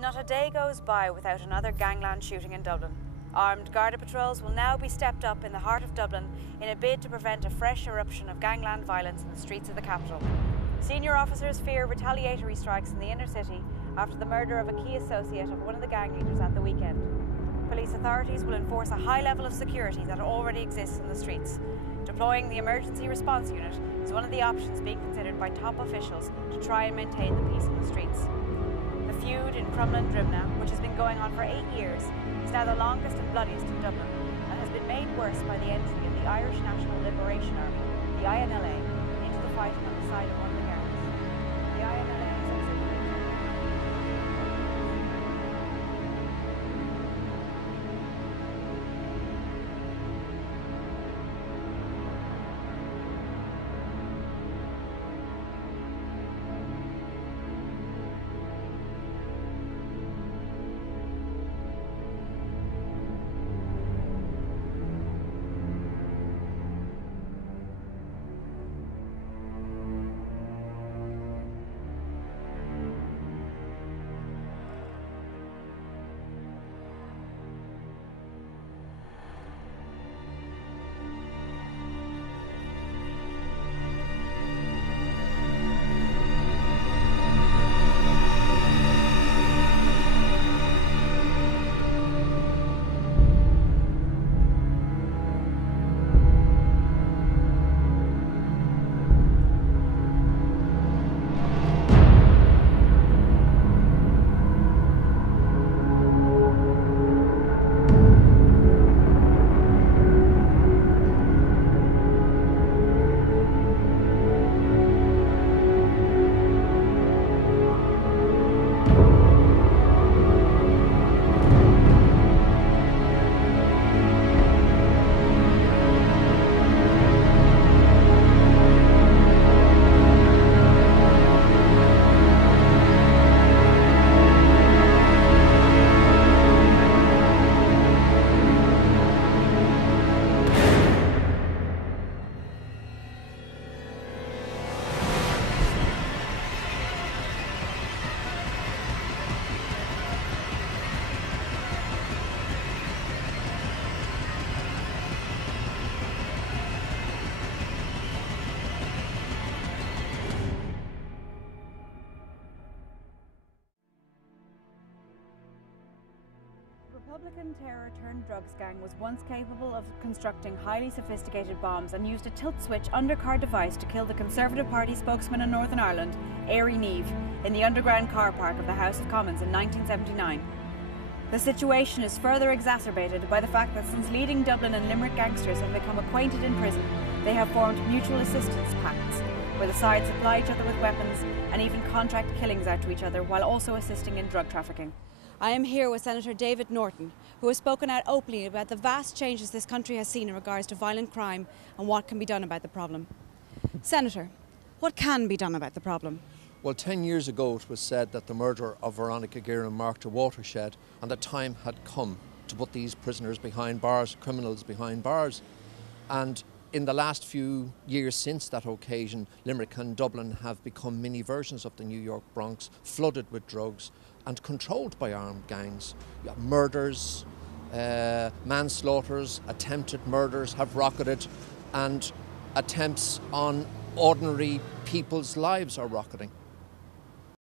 Not a day goes by without another gangland shooting in Dublin. Armed Garda patrols will now be stepped up in the heart of Dublin in a bid to prevent a fresh eruption of gangland violence in the streets of the capital. Senior officers fear retaliatory strikes in the inner city after the murder of a key associate of one of the gang leaders at the weekend. Police authorities will enforce a high level of security that already exists in the streets. Deploying the Emergency Response Unit is one of the options being considered by top officials to try and maintain the peace in the streets. The feud in Crumlin Drimnagh, which has been going on for 8 years, is now the longest and bloodiest in Dublin and has been made worse by the entry of the Irish National Liberation Army, the INLA, into the fighting on the side of one of the guards. The INLA Republican terror-turned-drugs gang was once capable of constructing highly sophisticated bombs and used a tilt-switch undercar device to kill the Conservative Party spokesman in Northern Ireland, Éire Niamh, in the underground car park of the House of Commons in 1979. The situation is further exacerbated by the fact that since leading Dublin and Limerick gangsters have become acquainted in prison, they have formed mutual assistance pacts, where the sides supply each other with weapons and even contract killings out to each other while also assisting in drug trafficking. I am here with Senator David Norton, who has spoken out openly about the vast changes this country has seen in regards to violent crime and what can be done about the problem. Senator, what can be done about the problem? Well, 10 years ago it was said that the murder of Veronica Guerin marked a watershed and the time had come to put these prisoners behind bars, criminals behind bars. And in the last few years since that occasion, Limerick and Dublin have become mini versions of the New York Bronx, flooded with drugs and controlled by armed gangs. Murders, manslaughters, attempted murders have rocketed, and attempts on ordinary people's lives are rocketing.